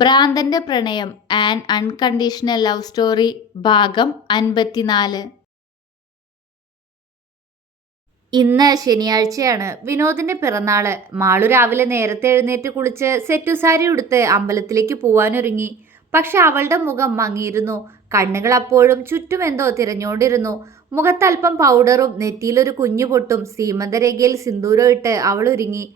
ഭ്രാന്തന്റെ പ്രണയം an unconditional love story ഭാഗം 54. ഇന്ന് ശനിയാഴ്ചയാണ്. വിനോദിന്റെ പിറന്നാള്. മാളു രാവിലെ നേരത്തെ എഴുന്നേറ്റ് കുളിച്ച് സെറ്റുസാരി ഉടുത്ത് അമ്പലത്തിലേക്ക് പോവാനൊരുങ്ങി. പക്ഷെ അവളുടെ മുഖം മങ്ങിയിരുന്നു. കണ്ണുകൾ അപ്പോഴും ചുറ്റും എന്തോ തിരഞ്ഞുകൊണ്ടിരുന്നു. മുഖത്തല്പം പൗഡറും നെറ്റിയിലൊരു കുഞ്ഞു പൊട്ടും സീമന്തരേഖയിൽ സിന്ദൂരം ഇട്ട് അവൾ ഒരുങ്ങി.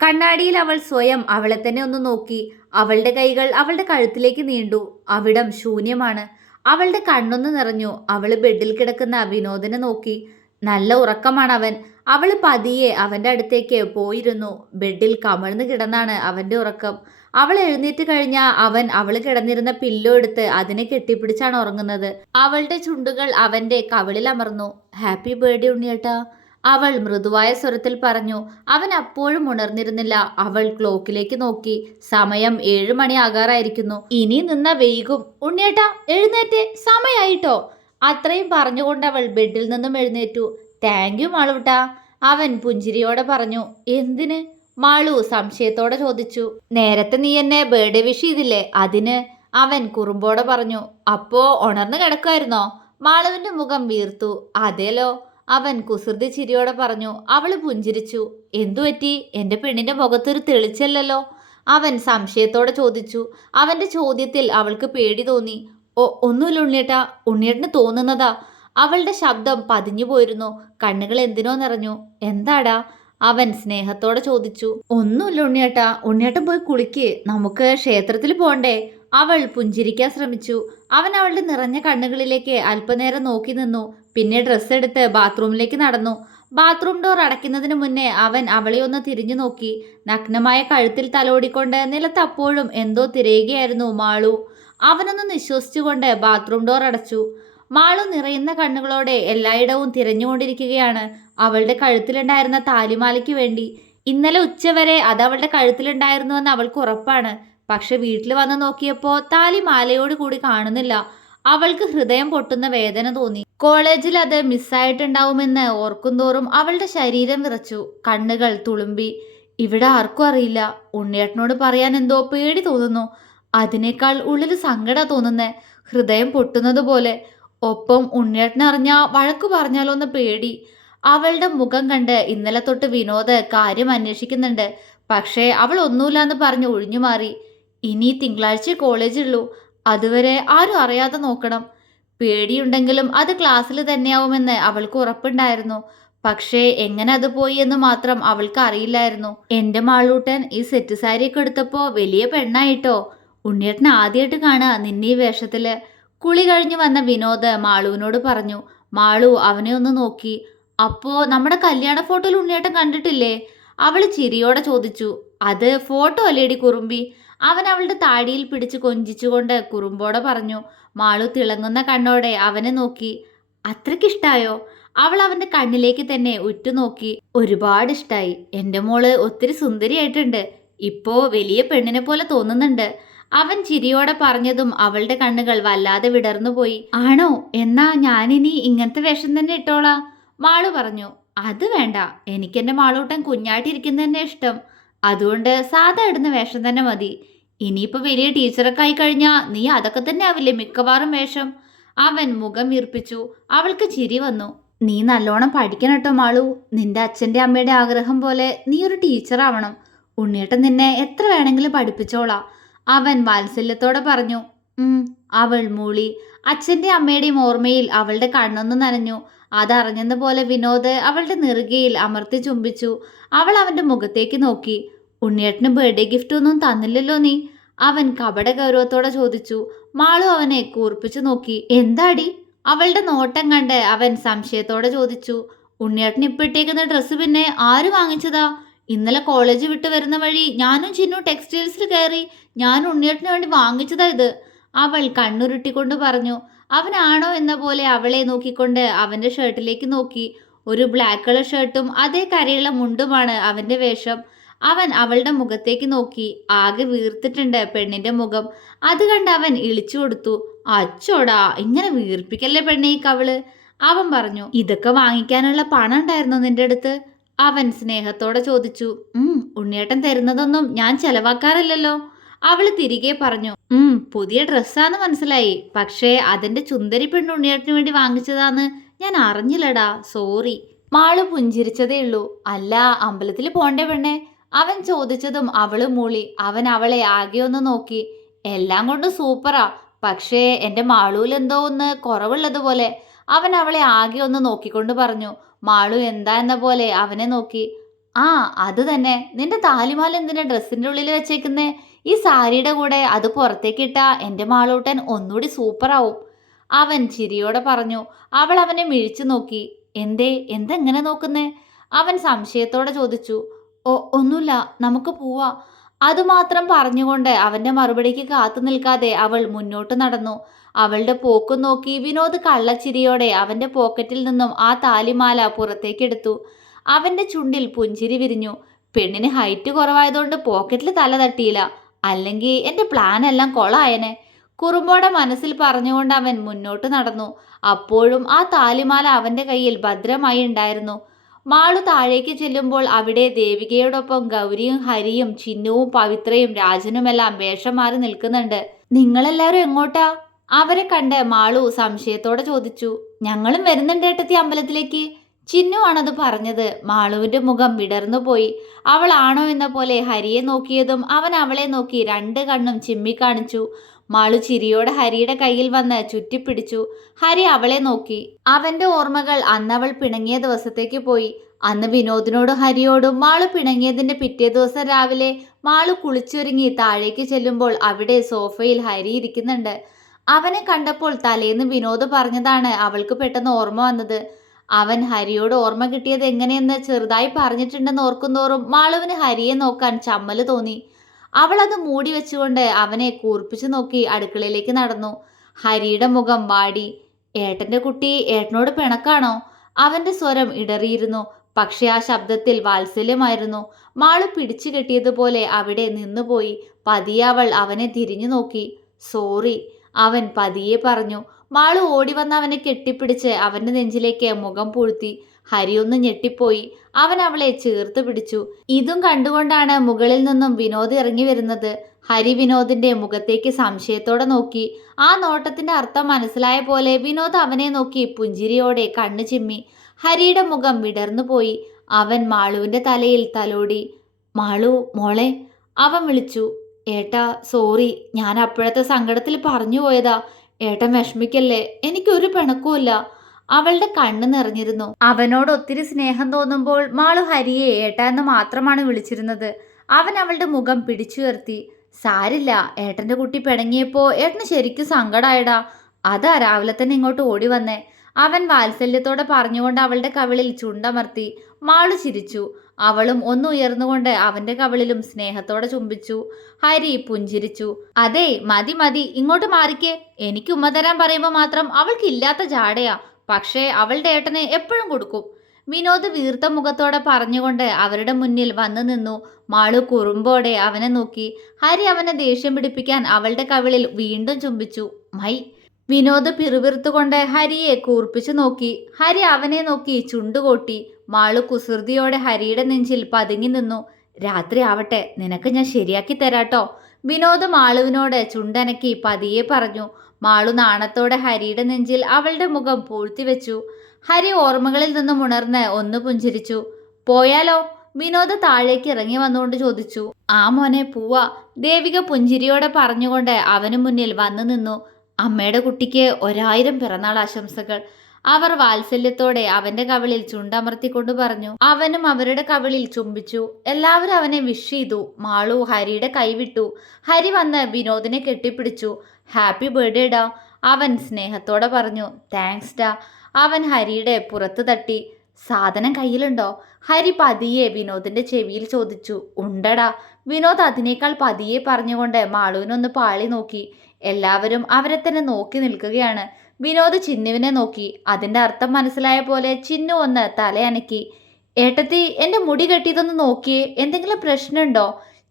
കണ്ണാടിയിൽ അവൾ സ്വയം അവളെ തന്നെ ഒന്ന് നോക്കി. അവളുടെ കൈകൾ അവളുടെ കഴുത്തിലേക്ക് നീണ്ടു. അവിടം ശൂന്യമാണ്. അവളുടെ കണ്ണൊന്ന് നിറഞ്ഞു. അവള് ബെഡിൽ കിടക്കുന്ന വിനോദിനെ നോക്കി. നല്ല ഉറക്കമാണ് അവൻ. അവള് പതിയെ അവന്റെ അടുത്തേക്ക് പോയിരുന്നു. ബെഡിൽ കമഴ്ന്നു കിടന്നാണ് അവന്റെ ഉറക്കം. അവൾ എഴുന്നേറ്റ് കഴിഞ്ഞാൽ അവൻ അവള് കിടന്നിരുന്ന പില്ലോ എടുത്ത് അതിനെ കെട്ടിപ്പിടിച്ചാണ് ഉറങ്ങുന്നത്. അവളുടെ ചുണ്ടുകൾ അവന്റെ കവിളിൽ അമർന്നു. ഹാപ്പി ബർത്ത്ഡേ ഉണ്ണിയേട്ടാ, അവൾ മൃദുവായ സ്വരത്തിൽ പറഞ്ഞു. അവൻ അപ്പോഴും ഉണർന്നിരുന്നില്ല. അവൾ ക്ലോക്കിലേക്ക് നോക്കി. സമയം 7 മണി ആകാറായിരിക്കുന്നു. ഇനി നിന്ന വൈകും. ഉണ്ണിയേട്ടാ എഴുന്നേറ്റ്, സമയായിട്ടോ. അത്രയും പറഞ്ഞുകൊണ്ട് അവൾ ബെഡിൽ നിന്നും എഴുന്നേറ്റു. താങ്ക് യു മാളൂട്ടാ, അവൻ പുഞ്ചിരിയോടെ പറഞ്ഞു. എന്തിന്? മാളു സംശയത്തോടെ ചോദിച്ചു. നേരത്തെ നീ എന്നെ ബർത്ത്ഡേ വിഷ് ചെയ്തില്ലേ, അതിന്, അവൻ കുറുമ്പോടെ പറഞ്ഞു. അപ്പോ ഉണർന്നു കിടക്കുമായിരുന്നോ? മാളുവിന്റെ മുഖം വീർത്തു. അതേലോ, അവൻ കുസൃതി ചിരിയോടെ പറഞ്ഞു. അവള് പുഞ്ചിരിച്ചു. എന്തുപറ്റി? എന്റെ പെണ്ണിന്റെ മുഖത്തൊരു തെളിച്ചല്ലല്ലോ, അവൻ സംശയത്തോടെ ചോദിച്ചു. അവന്റെ ചോദ്യത്തിൽ അവൾക്ക് പേടി തോന്നി. ഒന്നുമില്ല ഉണ്ണിയേട്ടാ, ഉണ്ണിയേട്ടന് തോന്നുന്നതാ. അവളുടെ ശബ്ദം പതിഞ്ഞു പോയിരുന്നു. കണ്ണുകൾ എന്തിനോ നിറഞ്ഞു. എന്താടാ? അവൻ സ്നേഹത്തോടെ ചോദിച്ചു. ഒന്നുമില്ല ഉണ്ണിയേട്ടാ, ഉണ്ണിയേട്ടൻ പോയി കുളിക്ക്, നമുക്ക് ക്ഷേത്രത്തിൽ പോണ്ടേ. അവൾ പുഞ്ചിരിക്കാൻ ശ്രമിച്ചു. അവൻ അവളുടെ നിറഞ്ഞ കണ്ണുകളിലേക്ക് അല്പനേരം നോക്കി നിന്നു. പിന്നെ ഡ്രസ്സ് എടുത്ത് ബാത്റൂമിലേക്ക് നടന്നു. ബാത്റൂം ഡോർ അടയ്ക്കുന്നതിന് മുന്നേ അവൻ അവളെ ഒന്ന് തിരിഞ്ഞു നോക്കി. നഗ്നമായ കഴുത്തിൽ തലോടിക്കൊണ്ട് നിലത്തപ്പോഴും എന്തോ തിരയുകയായിരുന്നു മാളു. അവനൊന്ന് നിശ്വസിച്ചുകൊണ്ട് ബാത്റൂം ഡോർ അടച്ചു. മാളു നിറയുന്ന കണ്ണുകളോടെ എല്ലായിടവും തിരഞ്ഞുകൊണ്ടിരിക്കുകയാണ് അവളുടെ കഴുത്തിലുണ്ടായിരുന്ന താലിമാലയ്ക്ക് വേണ്ടി. ഇന്നലെ ഉച്ചവരെ അത് അവളുടെ കഴുത്തിലുണ്ടായിരുന്നുവെന്ന് അവൾക്ക് ഉറപ്പാണ്. പക്ഷെ വീട്ടിൽ വന്ന് നോക്കിയപ്പോൾ താലിമാലയോട് കൂടി കാണുന്നില്ല. അവൾക്ക് ഹൃദയം പൊട്ടുന്ന വേദന തോന്നി. കോളേജിൽ അത് മിസ്സായിട്ടുണ്ടാവുമെന്ന് ഓർക്കുന്തോറും അവളുടെ ശരീരം വിറച്ചു. കണ്ണുകൾ തുളുമ്പി. ഇവിടെ ആർക്കും അറിയില്ല. ഉണ്ണിയേട്ടനോട് പറയാൻ എന്തോ പേടി തോന്നുന്നു. അതിനേക്കാൾ ഉള്ളിൽ സങ്കടം തോന്നുന്നേ, ഹൃദയം പൊട്ടുന്നത് പോലെ. ഒപ്പം ഉണ്ണിയേട്ടനറിഞ്ഞാ വഴക്കു പറഞ്ഞാലോന്ന് പേടി. അവളുടെ മുഖം കണ്ട് ഇന്നലെ തൊട്ട് വിനോദ് കാര്യം അന്വേഷിക്കുന്നുണ്ട്. പക്ഷേ അവൾ ഒന്നുമില്ലാന്ന് പറഞ്ഞ് ഒഴിഞ്ഞു മാറി. ഇനി തിങ്കളാഴ്ച കോളേജുള്ളൂ. അതുവരെ ആരും അറിയാതെ നോക്കണം. പേടിയുണ്ടെങ്കിലും അത് ക്ലാസ്സിൽ തന്നെയാവുമെന്ന് അവൾക്ക് ഉറപ്പുണ്ടായിരുന്നു. പക്ഷേ എങ്ങനെ അത് പോയി എന്ന് മാത്രം അവൾക്ക് അറിയില്ലായിരുന്നു. എന്റെ മാളൂട്ടൻ ഈ സെറ്റ് സാരിയൊക്കെ എടുത്തപ്പോ വലിയ പെണ്ണായിട്ടോ. ഉണ്ണിയേട്ടൻ ആദ്യമായിട്ട് കാണുക നിന്നെ ഈ വേഷത്തില്. കുളി കഴിഞ്ഞു വന്ന വിനോദ് മാളുവിനോട് പറഞ്ഞു. മാളു അവനെ ഒന്ന് നോക്കി. അപ്പോ നമ്മുടെ കല്യാണ ഫോട്ടോയിൽ ഉണ്ണിയേട്ടൻ കണ്ടിട്ടില്ലേ? അവള് ചിരിയോടെ ചോദിച്ചു. അത് ഫോട്ടോ അല്ലേടി കുറുമ്പി, അവൻ അവളുടെ താടിയിൽ പിടിച്ച് കൊഞ്ചിച്ചുകൊണ്ട് കുറുമ്പോടെ പറഞ്ഞു. മാളു തിളങ്ങുന്ന കണ്ണോടെ അവനെ നോക്കി. അത്രയ്ക്കിഷ്ടായോ? അവൾ അവന്റെ കണ്ണിലേക്ക് തന്നെ ഉറ്റുനോക്കി. ഒരുപാട് ഇഷ്ടായി. എൻ്റെ മോള് ഒത്തിരി സുന്ദരിയായിട്ടുണ്ട്. ഇപ്പോ വലിയ പെണ്ണിനെ പോലെ തോന്നുന്നുണ്ട്, അവൻ ചിരിയോടെ പറഞ്ഞതും അവളുടെ കണ്ണുകൾ വല്ലാതെ വിടർന്നുപോയി. ആണോ? എന്നാ ഞാനിനി ഇങ്ങനത്തെ വേഷം തന്നെ ഇട്ടോളാ, മാളു പറഞ്ഞു. അത് വേണ്ട, എനിക്കെൻ്റെ മാളൂട്ടൻ കുഞ്ഞായിട്ടിരിക്കുന്ന തന്നെ ഇഷ്ടം. അതുകൊണ്ട് സാധാ ഇടുന്ന വേഷം തന്നെ മതി. ഇനിയിപ്പോൾ വലിയ ടീച്ചറൊക്കെ ആയി കഴിഞ്ഞാൽ നീ അതൊക്കെ തന്നെ ആവില്ലേ മിക്കവാറും വേഷം. അവൻ മുഖം വീർപ്പിച്ചു. അവൾക്ക് ചിരി വന്നു. നീ നല്ലോണം പഠിക്കണം കേട്ടോ മാളു. നിന്റെ അച്ഛൻ്റെ അമ്മയുടെ ആഗ്രഹം പോലെ നീ ഒരു ടീച്ചറാവണം. ഉണ്ണിയേട്ടൻ നിന്നെ എത്ര വേണമെങ്കിലും പഠിപ്പിച്ചോളാം, അവൻ വാത്സല്യത്തോടെ പറഞ്ഞു. അവൾ മൂളി. അച്ഛൻ്റെ അമ്മയുടെയും ഓർമ്മയിൽ അവളുടെ കണ്ണൊന്ന് നനഞ്ഞു. അതറിഞ്ഞെന്ന പോലെ വിനോദ് അവളുടെ നെറുകയിൽ അമർത്തി ചുംബിച്ചു. അവൾ അവൻ്റെ മുഖത്തേക്ക് നോക്കി. ഉണ്ണിയേട്ടന് ബർത്ത്ഡേ ഗിഫ്റ്റ് ഒന്നും തന്നില്ലല്ലോ നീ, അവൻ കപട ഗൗരവത്തോടെ ചോദിച്ചു. മാളു അവനെ കൂർപ്പിച്ചു നോക്കി. എന്താടി? അവളുടെ നോട്ടം കണ്ട് അവൻ സംശയത്തോടെ ചോദിച്ചു. ഉണ്ണിയേട്ടന് ഇപ്പം ഇട്ടേക്കുന്ന ഡ്രസ്സ് പിന്നെ ആര് വാങ്ങിച്ചതാ? ഇന്നലെ കോളേജ് വിട്ട് വരുന്ന വഴി ഞാനും ചിന്നു ടെക്സ്റ്റൈൽസിൽ കയറി. ഞാൻ ഉണ്ണിയേട്ടന് വേണ്ടി വാങ്ങിച്ചതാ ഇത്, അവൾ കണ്ണുരുട്ടിക്കൊണ്ട് പറഞ്ഞു. അവനാണോ എന്ന പോലെ അവളെ നോക്കിക്കൊണ്ട് അവൻ്റെ ഷർട്ടിലേക്ക് നോക്കി. ഒരു ബ്ലാക്ക് കളർ ഷർട്ടും അതേ കരയുള്ള മുണ്ടുമാണ് അവൻ്റെ വേഷം. അവൻ അവളുടെ മുഖത്തേക്ക് നോക്കി. ആകെ വീർത്തിട്ടുണ്ട് പെണ്ണിന്റെ മുഖം. അത് കണ്ട് അവൻ ഇളിച്ചു കൊടുത്തു. അച്ചോടാ, ഇങ്ങനെ വീർപ്പിക്കല്ലേ പെണ്ണേ ഈ കവള്, അവൻ പറഞ്ഞു. ഇതൊക്കെ വാങ്ങിക്കാനുള്ള പണം ഉണ്ടായിരുന്നോ നിന്റെ അടുത്ത്? അവൻ സ്നേഹത്തോടെ ചോദിച്ചു. ഉണ്ണിയേട്ടൻ തരുന്നതൊന്നും ഞാൻ ചെലവാക്കാറില്ലല്ലോ, അവള് തിരികെ പറഞ്ഞു, പുതിയ ഡ്രസ്സാന്ന് മനസ്സിലായി. പക്ഷേ അതിന്റെ ചുന്ദരി പെണ്ണുണ്ണിയേട്ടന് വേണ്ടി വാങ്ങിച്ചതാന്ന് ഞാൻ അറിഞ്ഞില്ലടാ, സോറി. മാളു പുഞ്ചിരിച്ചതേ ഉള്ളൂ. അല്ല, അമ്പലത്തിൽ പോണ്ടേ പെണ്ണെ? അവൻ ചോദിച്ചതും അവള് മൂളി. അവൻ അവളെ ആകെ ഒന്ന് നോക്കി. എല്ലാം കൊണ്ട് സൂപ്പറാ, പക്ഷേ എന്റെ മാളൂൽ എന്തോ ഒന്ന് കുറവുള്ളതുപോലെ. അവൻ അവളെ ആകെ ഒന്ന് നോക്കിക്കൊണ്ട് പറഞ്ഞു. മാളു എന്താ എന്ന പോലെ അവനെ നോക്കി. ആ, അത് തന്നെ. നിന്റെ താലിമാല എന്തിനാ ഡ്രസ്സിന്റെ ഉള്ളിൽ വെച്ചേക്കുന്നേ? ഈ സാരിയുടെ കൂടെ അത് പുറത്തേക്കിട്ടാ എന്റെ മാളൂട്ടൻ ഒന്നുകൂടി സൂപ്പറാവും. അവൻ ചിരിയോടെ പറഞ്ഞു. അവൾ അവനെ മിഴിച്ചു നോക്കി. എന്തെങ്ങനെ നോക്കുന്നേ? അവൻ സംശയത്തോടെ ചോദിച്ചു. ഒന്നുമില്ല, നമുക്ക് പോവാ. അതുമാത്രം പറഞ്ഞുകൊണ്ട് അവന്റെ മറുപടിക്ക് കാത്തു നിൽക്കാതെ അവൾ മുന്നോട്ട് നടന്നു. അവളുടെ പോക്കും നോക്കി വിനോദ് കള്ളച്ചിരിയോടെ അവന്റെ പോക്കറ്റിൽ നിന്നും ആ താലിമാല പുറത്തേക്കെടുത്തു. അവന്റെ ചുണ്ടിൽ പുഞ്ചിരി വിരിഞ്ഞു. പെണ്ണിന് ഹൈറ്റ് കുറവായതുകൊണ്ട് പോക്കറ്റിൽ തല തട്ടിയില്ല, അല്ലെങ്കിൽ എന്റെ പ്ലാൻ എല്ലാം കൊളായനെ. കുറുമ്പോടെ മനസ്സിൽ പറഞ്ഞുകൊണ്ട് അവൻ മുന്നോട്ട് നടന്നു. അപ്പോഴും ആ താലിമാല അവന്റെ കയ്യിൽ ഭദ്രമായി ഉണ്ടായിരുന്നു. മാളു താഴേക്ക് ചെല്ലുമ്പോൾ അവിടെ ദേവികയോടൊപ്പം ഗൗരിയും ഹരിയും ചിന്നുവും പവിത്രയും രാജനുമെല്ലാം വേഷം മാറി നിൽക്കുന്നുണ്ട്. നിങ്ങളെല്ലാവരും എങ്ങോട്ടാ? അവരെ കണ്ട് മാളു സംശയത്തോടെ ചോദിച്ചു. ഞങ്ങളും വരുന്നുണ്ട് ഏട്ടത്തി അമ്പലത്തിലേക്ക്. ചിന്നു ആണത് പറഞ്ഞത്. മാളുവിന്റെ മുഖം വിടർന്നു പോയി. അവളാണോ എന്ന പോലെ ഹരിയെ നോക്കിയതും അവൻ അവളെ നോക്കി രണ്ട് കണ്ണും ചിമ്മിക്കാണിച്ചു. മാളു ചിരിയോടെ ഹരിയുടെ കയ്യിൽ വന്ന് ചുറ്റിപ്പിടിച്ചു. ഹരി അവളെ നോക്കി. അവന്റെ ഓർമ്മകൾ അന്നവൾ പിണങ്ങിയ ദിവസത്തേക്ക് പോയി. അന്ന് വിനോദിനോടും ഹരിയോടും മാളു പിണങ്ങിയതിന്റെ പിറ്റേ ദിവസം രാവിലെ മാളു കുളിച്ചൊരുങ്ങി താഴേക്ക് ചെല്ലുമ്പോൾ അവിടെ സോഫയിൽ ഹരി ഇരിക്കുന്നുണ്ട്. അവനെ കണ്ടപ്പോൾ തലേന്ന് വിനോദ് പറഞ്ഞതാണ് അവൾക്ക് പെട്ടെന്ന് ഓർമ്മ വന്നത്. അവൻ ഹരിയോട് ഓർമ്മ കിട്ടിയത് എങ്ങനെയെന്ന് ചെറുതായി പറഞ്ഞിട്ടുണ്ടെന്ന് ഓർക്കുന്തോറും മാളുവിന് ഹരിയെ നോക്കാൻ ചമ്മല് തോന്നി. അവൾ അത് മൂടി വെച്ചുകൊണ്ട് അവനെ കൂർപ്പിച്ചു നോക്കി അടുക്കളയിലേക്ക് നടന്നു. ഹരിയുടെ മുഖം വാടി. ഏട്ടന്റെ കുട്ടി ഏട്ടനോട് പിണക്കാണോ? അവന്റെ സ്വരം ഇടറിയിരുന്നു. പക്ഷെ ആ ശബ്ദത്തിൽ വാത്സല്യമായിരുന്നു. മാളു പിടിച്ചു കെട്ടിയതുപോലെ അവിടെ നിന്നുപോയി. പതിയെ അവൾ അവനെ തിരിഞ്ഞു നോക്കി. സോറി, അവൻ പതിയെ പറഞ്ഞു. മാളു ഓടി വന്ന് അവനെ കെട്ടിപ്പിടിച്ച് അവന്റെ നെഞ്ചിലേക്ക് മുഖം പൂഴ്ത്തി. ഹരി ഒന്ന് ഞെട്ടിപ്പോയി. അവൻ അവളെ ചേർത്ത് പിടിച്ചു. ഇതും കണ്ടുകൊണ്ടാണ് മുകളിൽ നിന്നും വിനോദ് ഇറങ്ങി വരുന്നത്. ഹരി വിനോദിന്റെ മുഖത്തേക്ക് സംശയത്തോടെ നോക്കി. ആ നോട്ടത്തിന്റെ അർത്ഥം മനസ്സിലായ പോലെ വിനോദ് അവനെ നോക്കി പുഞ്ചിരിയോടെ കണ്ണു ചിമ്മി. ഹരിയുടെ മുഖം വിടർന്നു പോയി. അവൻ മാളുവിന്റെ തലയിൽ തലോടി. മാളു മോളെ, അവൻ വിളിച്ചു. ഏട്ടാ സോറി, ഞാൻ അപ്പോഴത്തെ സങ്കടത്തിൽ പറഞ്ഞു പോയതാ. ഏട്ടൻ വിഷമിക്കല്ലേ, എനിക്കൊരു പിണക്കുമില്ല. അവളുടെ കണ്ണ് നിറഞ്ഞിരുന്നു. അവനോട് ഒത്തിരി സ്നേഹം തോന്നുമ്പോൾ മാളു ഹരിയെ ഏട്ടാ എന്ന് മാത്രമാണ് വിളിച്ചിരുന്നത്. അവൻ അവളുടെ മുഖം പിടിച്ചുയർത്തി. സാരില്ല, ഏട്ടന്റെ കുട്ടി പിണങ്ങിയപ്പോ ഏട്ടന് ശരിക്കും സങ്കടായടാ. അതാ രാവിലെ തന്നെ ഇങ്ങോട്ട് ഓടി വന്നേ. അവൻ വാത്സല്യത്തോടെ പറഞ്ഞുകൊണ്ട് അവളുടെ കവിളിൽ ചുണ്ടമർത്തി. മാളു ചിരിച്ചു. അവളും ഒന്ന് ഉയർന്നുകൊണ്ട് അവന്റെ കവിളിലും സ്നേഹത്തോടെ ചുംബിച്ചു. ഹരി പുഞ്ചിരിച്ചു. അതെ, മതി മതി, ഇങ്ങോട്ട് മാറിക്കേ. എനിക്ക് ഉമ്മ തരാൻ പറയുമ്പോൾ മാത്രം അവൾക്ക് ഇല്ലാത്ത ജാടയാ. പക്ഷേ അവളുടെ ഏട്ടന് എപ്പോഴും കൊടുക്കും. വിനോദ് വീർത്ത മുഖത്തോടെ പറഞ്ഞുകൊണ്ട് അവരുടെ മുന്നിൽ വന്നു നിന്നു. മാളു കുറുമ്പോടെ അവനെ നോക്കി. ഹരി അവനെ ദേഷ്യം പിടിപ്പിക്കാൻ അവളുടെ കവിളിൽ വീണ്ടും ചുംബിച്ചു. മൈ. വിനോദ് പിറുപിറുത്തുകൊണ്ട് ഹരിയെ കൂർപ്പിച്ചു നോക്കി. ഹരി അവനെ നോക്കി ചുണ്ടുകൊട്ടി. മാളു കുസൃതിയോടെ ഹരിയുടെ നെഞ്ചിൽ പതുങ്ങി നിന്നു. രാത്രി ആവട്ടെ, നിനക്ക് ഞാൻ ശരിയാക്കി തരാട്ടോ. വിനോദ് മാളുവിനോട് ചുണ്ടനക്കി പതിയെ പറഞ്ഞു. മാളു നാണത്തോടെ ഹരിയുടെ നെഞ്ചിൽ അവളുടെ മുഖം പൂഴ്ത്തിവെച്ചു. ഹരി ഓർമ്മകളിൽ നിന്നും ഉണർന്ന് ഒന്ന് പുഞ്ചിരിച്ചു. പോയാലോ? വിനോദ് താഴേക്ക് ഇറങ്ങി വന്നുകൊണ്ട് ചോദിച്ചു. ആ മോനെ, പോവാ. ദേവിക പുഞ്ചിരിയോടെ പറഞ്ഞുകൊണ്ട് അവന് മുന്നിൽ വന്നു നിന്നു. അമ്മയുടെ കുട്ടിക്ക് 1000 പിറന്നാൾ ആശംസകൾ. അവർ വാത്സല്യത്തോടെ അവന്റെ കവിളിൽ ചുണ്ടമർത്തിക്കൊണ്ട് പറഞ്ഞു. അവനും അവരുടെ കവിളിൽ ചുംബിച്ചു. എല്ലാവരും അവനെ വിഷ് ചെയ്തു. മാളു ഹരിയുടെ കൈവിട്ടു. ഹരി വന്ന് വിനോദിനെ കെട്ടിപ്പിടിച്ചു. ഹാപ്പി ബർത്ത്ഡേ ഡാ, അവൻ സ്നേഹത്തോടെ പറഞ്ഞു. താങ്ക്സ് ഡാ. അവൻ ഹരിയുടെ പുറത്ത് തട്ടി. സാധനം കയ്യിലുണ്ടോ? ഹരി പതിയെ വിനോദിന്റെ ചെവിയിൽ ചോദിച്ചു. ഉണ്ടടാ. വിനോദ് അതിനേക്കാൾ പതിയെ പറഞ്ഞുകൊണ്ട് മാളുവിനൊന്ന് പാളി നോക്കി. എല്ലാവരും അവരെ തന്നെ നോക്കി നിൽക്കുകയാണ്. വിനോദ് ചിന്നുവിനെ നോക്കി. അതിന്റെ അർത്ഥം മനസ്സിലായ പോലെ ചിന്നു ഒന്ന് തലയനക്കി. ഏട്ടത്തി, എന്റെ മുടി കെട്ടിയതൊന്ന് നോക്കിയേ, എന്തെങ്കിലും പ്രശ്നമുണ്ടോ?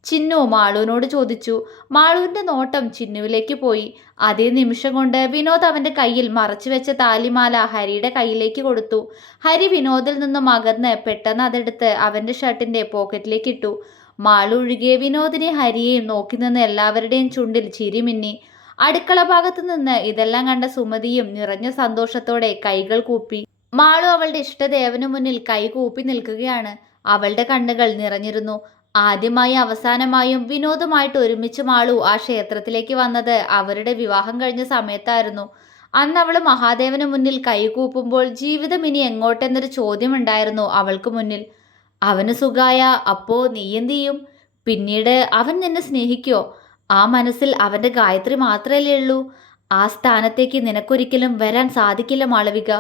ചിന്നു മാളുവിനോട് ചോദിച്ചു. മാളുവിന്റെ നോട്ടം ചിന്നുവിലേക്ക് പോയി. അതേ നിമിഷം കൊണ്ട് വിനോദ് അവന്റെ കയ്യിൽ മറച്ചു വെച്ച താലിമാല ഹരിയുടെ കയ്യിലേക്ക് കൊടുത്തു. ഹരി വിനോദിൽ നിന്നും അകന്ന് പെട്ടെന്ന് അതെടുത്ത് അവന്റെ ഷർട്ടിന്റെ പോക്കറ്റിലേക്ക് ഇട്ടു. മാളു ഒഴികെ വിനോദിനെയും ഹരിയെയും നോക്കി നിന്ന് എല്ലാവരുടെയും ചുണ്ടിൽ ചിരി മിന്നി. അടുക്കള ഭാഗത്തു നിന്ന് ഇതെല്ലാം കണ്ട സുമതിയും നിറഞ്ഞ സന്തോഷത്തോടെ കൈകൾ കൂപ്പി. മാളു അവളുടെ ഇഷ്ടദേവനു മുന്നിൽ കൈ കൂപ്പി നിൽക്കുകയാണ്. അവളുടെ കണ്ണുകൾ നിറഞ്ഞിരുന്നു. ആദ്യമായി അവസാനമായും വിനോദുമായിട്ട് ഒരുമിച്ച് മാളു ആ ക്ഷേത്രത്തിലേക്ക് വന്നത് അവരുടെ വിവാഹം കഴിഞ്ഞ സമയത്തായിരുന്നു. അന്ന് അവൾ മഹാദേവന് മുന്നിൽ കൈകൂപ്പുമ്പോൾ ജീവിതം ഇനി എങ്ങോട്ടെന്നൊരു ചോദ്യമുണ്ടായിരുന്നു അവൾക്ക് മുന്നിൽ. അവന് സുഖായ അപ്പോ നീ എന്ത് ചെയ്യും? പിന്നീട് അവൻ നിന്നെ സ്നേഹിക്കോ? ആ മനസ്സിൽ അവൻ്റെ ഗായത്രി മാത്രമല്ലേ ഉള്ളൂ. ആ സ്ഥാനത്തേക്ക് നിനക്കൊരിക്കലും വരാൻ സാധിക്കില്ല മാളവിക.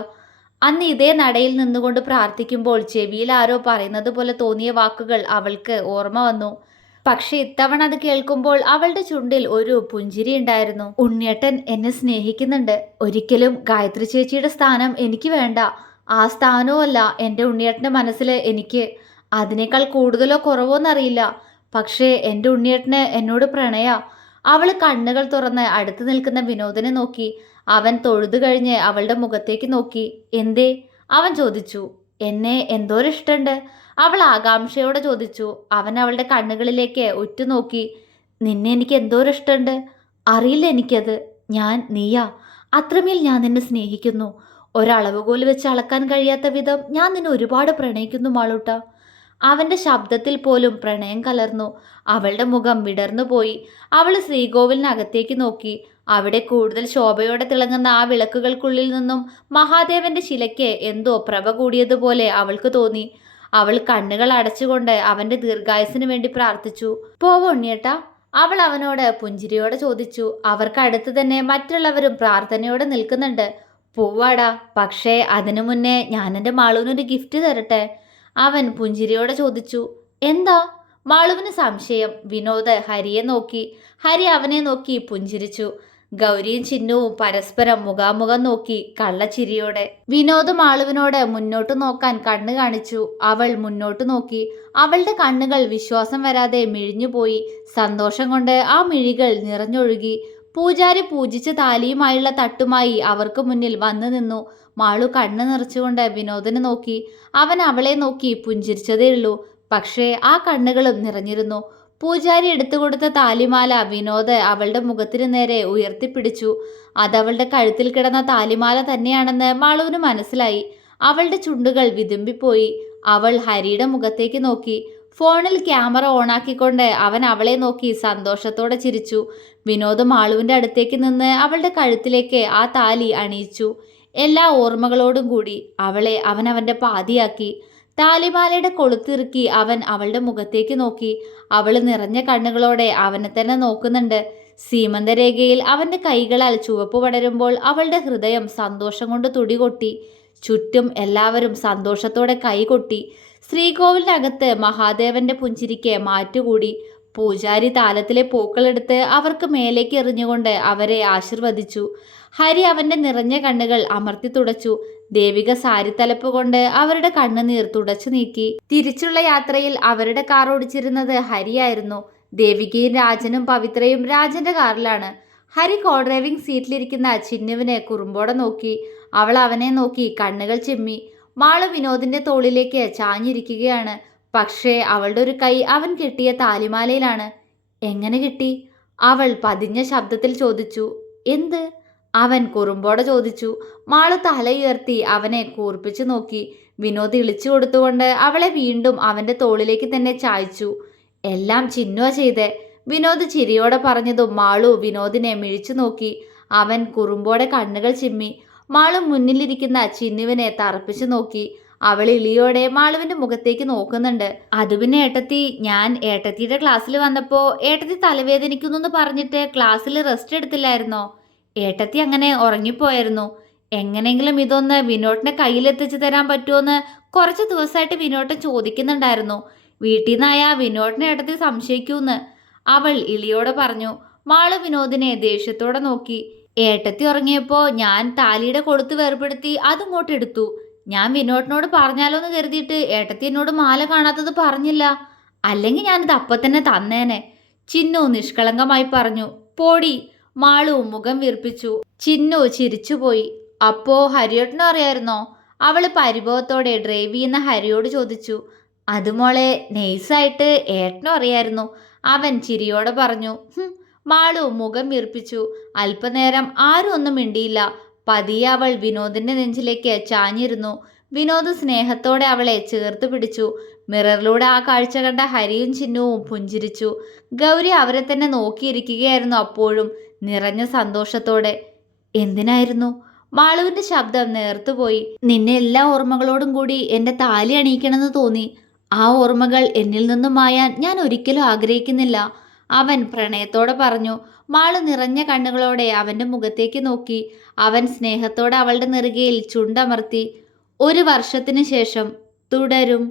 അന്ന് ഇതേ നടയിൽ നിന്നുകൊണ്ട് പ്രാർത്ഥിക്കുമ്പോൾ ചെവിയിൽ ആരോ പറയുന്നത് പോലെ തോന്നിയ വാക്കുകൾ അവൾക്ക് ഓർമ്മ വന്നു. പക്ഷെ ഇത്തവണ അത് കേൾക്കുമ്പോൾ അവളുടെ ചുണ്ടിൽ ഒരു പുഞ്ചിരി ഉണ്ടായിരുന്നു. ഉണ്ണിയേട്ടൻ എന്നെ സ്നേഹിക്കുന്നുണ്ട്. ഒരിക്കലും ഗായത്രി ചേച്ചിയുടെ സ്ഥാനം എനിക്ക് വേണ്ട. ആ സ്ഥാനവുമല്ല എൻ്റെ ഉണ്ണിയേട്ടൻ്റെ മനസ്സിൽ എനിക്ക്. അതിനേക്കാൾ കൂടുതലോ കുറവോ എന്നറിയില്ല. പക്ഷേ എൻ്റെ ഉണ്ണിയേട്ടന് എന്നോട് പ്രണയ. അവൾ കണ്ണുകൾ തുറന്ന് അടുത്ത് നിൽക്കുന്ന വിനോദിനെ നോക്കി. അവൻ തൊഴുതു കഴിഞ്ഞ് അവളുടെ മുഖത്തേക്ക് നോക്കി. എന്തേ? അവൻ ചോദിച്ചു. എന്നെ എന്തോരിഷ്ടണ്ട്? അവൾ ആകാംക്ഷയോടെ ചോദിച്ചു. അവൻ അവളുടെ കണ്ണുകളിലേക്ക് ഉറ്റുനോക്കി. നിന്നെ എനിക്ക് എന്തോരിഷ്ടണ്ട്? അറിയില്ല എനിക്കത്. നീയാ. അത്രമേൽ ഞാൻ നിന്നെ സ്നേഹിക്കുന്നു. ഒരളവുകോൽ വെച്ച് അളക്കാൻ കഴിയാത്ത വിധം ഞാൻ നിന്നെ ഒരുപാട് പ്രണയിക്കുന്നു മാളൂട്ട. അവൻ്റെ ശബ്ദത്തിൽ പോലും പ്രണയം കലർന്നു. അവളുടെ മുഖം വിടർന്നു പോയി. അവൾ ശ്രീകോവിലിനകത്തേക്ക് നോക്കി. അവിടെ കൂടുതൽ ശോഭയോടെ തിളങ്ങുന്ന ആ വിളക്കുകൾക്കുള്ളിൽ നിന്നും മഹാദേവന്റെ ശിലയ്ക്ക് എന്തോ പ്രഭ കൂടിയതുപോലെ അവൾക്ക് തോന്നി. അവൾ കണ്ണുകൾ അടച്ചുകൊണ്ട് അവന്റെ ദീർഘായുസിന് വേണ്ടി പ്രാർത്ഥിച്ചു. പോവോ ഉണ്ണിയേട്ടാ? അവൾ അവനോട് പുഞ്ചിരിയോടെ ചോദിച്ചു. അവർക്ക് അടുത്ത് തന്നെ മറ്റുള്ളവരും പ്രാർത്ഥനയോടെ നിൽക്കുന്നുണ്ട്. പോവാടാ, പക്ഷേ അതിനു മുന്നേ ഞാൻ എൻ്റെ മാളുവിനൊരു ഗിഫ്റ്റ് തരട്ടെ? അവൻ പുഞ്ചിരിയോടെ ചോദിച്ചു. എന്താ? മാളുവിന് സംശയം. വിനോദ് ഹരിയെ നോക്കി. ഹരി അവനെ നോക്കി പുഞ്ചിരിച്ചു. ഗൗരിയും ചിന്നുവും പരസ്പരം മുഖാമുഖം നോക്കി കള്ളച്ചിരിയോടെ. വിനോദ് മാളുവിനോട് മുന്നോട്ട് നോക്കാൻ കണ്ണ് കാണിച്ചു. അവൾ മുന്നോട്ട് നോക്കി. അവളുടെ കണ്ണുകൾ വിശ്വാസം വരാതെ മിഴിഞ്ഞുപോയി. സന്തോഷം കൊണ്ട് ആ മിഴികൾ നിറഞ്ഞൊഴുകി. പൂജാരി പൂജിച്ച താലിയുമായുള്ള തട്ടുമായി അവർക്ക് മുന്നിൽ വന്നു നിന്നു. മാളു കണ്ണ് നിറച്ചുകൊണ്ട് വിനോദിനെ നോക്കി. അവൻ അവളെ നോക്കി പുഞ്ചിരിച്ചതേയുള്ളൂ. പക്ഷേ ആ കണ്ണുകളും നിറഞ്ഞിരുന്നു. പൂജാരി എടുത്തുകൊടുത്ത താലിമാല വിനോദ് അവളുടെ മുഖത്തിന് നേരെ ഉയർത്തിപ്പിടിച്ചു. അതവളുടെ കഴുത്തിൽ കിടന്ന താലിമാല തന്നെയാണെന്ന് മാളുവിന് മനസ്സിലായി. അവളുടെ ചുണ്ടുകൾ വിതുമ്പിപ്പോയി. അവൾ ഹരിയുടെ മുഖത്തേക്ക് നോക്കി. ഫോണിൽ ക്യാമറ ഓണാക്കിക്കൊണ്ട് അവൻ അവളെ നോക്കി സന്തോഷത്തോടെ ചിരിച്ചു. വിനോദ് മാളുവിൻ്റെ അടുത്തേക്ക് നിന്ന് അവളുടെ കഴുത്തിലേക്ക് ആ താലി അണിയിച്ചു. എല്ലാ ഓർമ്മകളോടും കൂടി അവളെ അവൻ അവൻ്റെ പാതിയാക്കി. താലിമാലയുടെ കൊളുത്തിറുക്കി അവൻ അവളുടെ മുഖത്തേക്ക് നോക്കി. അവൾ നിറഞ്ഞ കണ്ണുകളോടെ അവനെ തന്നെ നോക്കുന്നുണ്ട്. സീമന്തരേഖയിൽ അവൻ്റെ കൈകളാൽ ചുവപ്പ് പടരുമ്പോൾ അവളുടെ ഹൃദയം സന്തോഷം കൊണ്ട് തുടികൊട്ടി. ചുറ്റും എല്ലാവരും സന്തോഷത്തോടെ കൈകൊട്ടി. ശ്രീകോവിലിനകത്ത് മഹാദേവന്റെ പുഞ്ചിരിക്ക് മാറ്റുകൂടി. പൂജാരി താലത്തിലെ പൂക്കളെടുത്ത് അവർക്ക് മേലേക്ക് എറിഞ്ഞുകൊണ്ട് അവരെ ആശീർവദിച്ചു. ഹരി അവന്റെ നിറഞ്ഞ കണ്ണുകൾ അമർത്തി തുടച്ചു. ദേവിക സാരിത്തലപ്പ് കൊണ്ട് അവരുടെ കണ്ണുനീർ തുടച്ചു നീക്കി. തിരിച്ചുള്ള യാത്രയിൽ അവരുടെ കാർ ഓടിച്ചിരുന്നത് ഹരിയായിരുന്നു. ദേവികയും രാജനും പവിത്രയും രാജന്റെ കാറിലാണ്. ഹരി കോ ഡ്രൈവിംഗ് സീറ്റിലിരിക്കുന്ന ചിന്നുവിനെ കുറുമ്പോടെ നോക്കി. അവൾ അവനെ നോക്കി കണ്ണുകൾ ചിമ്മി. മാളു വിനോദിന്റെ തോളിലേക്ക് ചാഞ്ഞിരിക്കുകയാണ്. പക്ഷേ അവളുടെ ഒരു കൈ അവൻ കെട്ടിയ താലിമാലയിലാണ്. എങ്ങനെ കിട്ടി? അവൾ പതിഞ്ഞ ശബ്ദത്തിൽ ചോദിച്ചു. എന്ത്? അവൻ കുറുമ്പോടെ ചോദിച്ചു. മാളു തലയുയർത്തി അവനെ കൂർപ്പിച്ചു നോക്കി. വിനോദ് ഇളിച്ചു കൊടുത്തുകൊണ്ട് അവളെ വീണ്ടും അവന്റെ തോളിലേക്ക് തന്നെ ചായ്ച്ചു. എല്ലാം ചിന്നുവ ചെയ്തേ. വിനോദ് ചിരിയോടെ പറഞ്ഞതും മാളു വിനോദിനെ മിഴിച്ചു നോക്കി. അവൻ കുറുമ്പോടെ കണ്ണുകൾ ചിമ്മി. മാളു മുന്നിലിരിക്കുന്ന ചിന്നുവിനെ തറപ്പിച്ചു നോക്കി. അവൾ ഇളിയോടെ മാളുവിന്റെ മുഖത്തേക്ക് നോക്കുന്നുണ്ട്. അത് പിന്നെ ഏട്ടത്തി, ഞാൻ ഏട്ടത്തിയുടെ ക്ലാസ്സിൽ വന്നപ്പോ ഏട്ടത്തി തലവേദനിക്കുന്നു പറഞ്ഞിട്ട് ക്ലാസ്സിൽ റെസ്റ്റ് എടുത്തില്ലായിരുന്നോ? ഏട്ടത്തി അങ്ങനെ ഉറങ്ങിപ്പോയായിരുന്നു. എങ്ങനെയെങ്കിലും ഇതൊന്ന് വിനോട്ടിനെ കയ്യിലെത്തിച്ചു തരാൻ പറ്റുമോന്ന് കുറച്ച് ദിവസമായിട്ട് വിനോട്ടൻ ചോദിക്കുന്നുണ്ടായിരുന്നു. വീട്ടിൽ നിന്നായ വിനോട്ടിനെ ഏട്ടത്തി സംശയിക്കൂന്ന് അവൾ ഇളിയോടെ പറഞ്ഞു. മാളു വിനോദിനെ ദേഷ്യത്തോടെ നോക്കി. ഏട്ടത്തി ഉറങ്ങിയപ്പോൾ ഞാൻ താലിയുടെ കൊളുത്ത് വേർപെടുത്തി അതിങ്ങോട്ട് എടുത്തു. ഞാൻ വിനോട്ടിനോട് പറഞ്ഞാലോന്ന് കരുതിയിട്ട് ഏട്ടത്തി എന്നോട് മാല കാണാത്തത് പറഞ്ഞില്ല. അല്ലെങ്കിൽ ഞാനിത് അപ്പം തന്നെ തന്നേനെ. ചിന്നു നിഷ്കളങ്കമായി പറഞ്ഞു. പോടി. മാളു മുഖം വീർപ്പിച്ചു. ചിന്നു ചിരിച്ചുപോയി. അപ്പോ ഹരിയേട്ടനും അറിയായിരുന്നോ? അവൾ പരിഭവത്തോടെ ഡ്രൈവ് ചെയ്യുന്ന ഹരിയോട് ചോദിച്ചു. അത് മോളെ നൈസായിട്ട് ഏട്ടനും അറിയായിരുന്നു. അവൻ ചിരിയോടെ പറഞ്ഞു. മാളു മുഖം വീർപ്പിച്ചു. അല്പനേരം ആരും ഒന്നും മിണ്ടിയില്ല. പതിയെ അവൾ വിനോദിന്റെ നെഞ്ചിലേക്ക് ചാഞ്ഞിരുന്നു. വിനോദ് സ്നേഹത്തോടെ അവളെ ചേർത്ത് പിടിച്ചു. മിററിലൂടെ ആ കാഴ്ച കണ്ട ഹരിയും ചിന്നുവും പുഞ്ചിരിച്ചു. ഗൗരി അവരെ തന്നെ നോക്കിയിരിക്കുകയായിരുന്നു അപ്പോഴും, നിറഞ്ഞ സന്തോഷത്തോടെ. എന്തിനായിരുന്നു? മാളുവിന്റെ ശബ്ദം നേർത്തുപോയി. നിന്നെ എല്ലാ ഓർമ്മകളോടും കൂടി എന്റെ താലി അണിയിക്കണമെന്ന് തോന്നി. ആ ഓർമ്മകൾ എന്നിൽ നിന്നും മായാൻ ഞാൻ ഒരിക്കലും ആഗ്രഹിക്കുന്നില്ല, അവൻ പ്രണയത്തോടെ പറഞ്ഞു. മാളു നിറഞ്ഞ കണ്ണുകളോടെ അവന്റെ മുഖത്തേക്ക് നോക്കി. അവൻ സ്നേഹത്തോടെ അവളുടെ നെറുകയിൽ ചുണ്ടമർത്തി. 1 വർഷത്തിനു ശേഷം തുടരും.